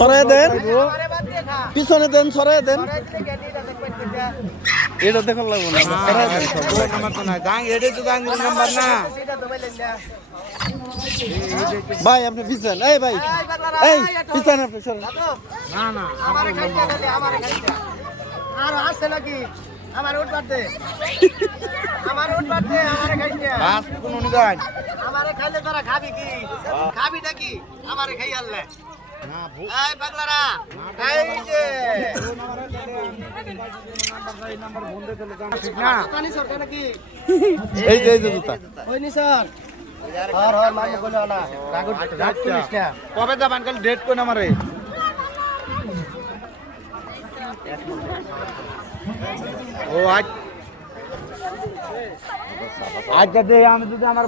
সরাই দেন, পিছনে দেন, সরাই দেন। এটা দেখুন লাগবো না, ভাই আপনি পিছান, এই ভাই এই পিছান আপনি সরেন। আর আছে নাকি আমার উঠ বাদ দে, আমার উঠ বাদ দে, আমারে খাইতে কোন অনুদান আমারে খাইলে তোরা খাবি কি? খাবি নাকি আমারে খাই আনলে? এই পাগলারা, এই যে দোকানি সরকার নাকি? এই যে জুতা ওই নি স্যার আর আর মাইনে বলো না রাগ করিস না। কবে যাবেন কাল ডেট কোন আমারে? ও আজ আজ যদি আমি যদি আমার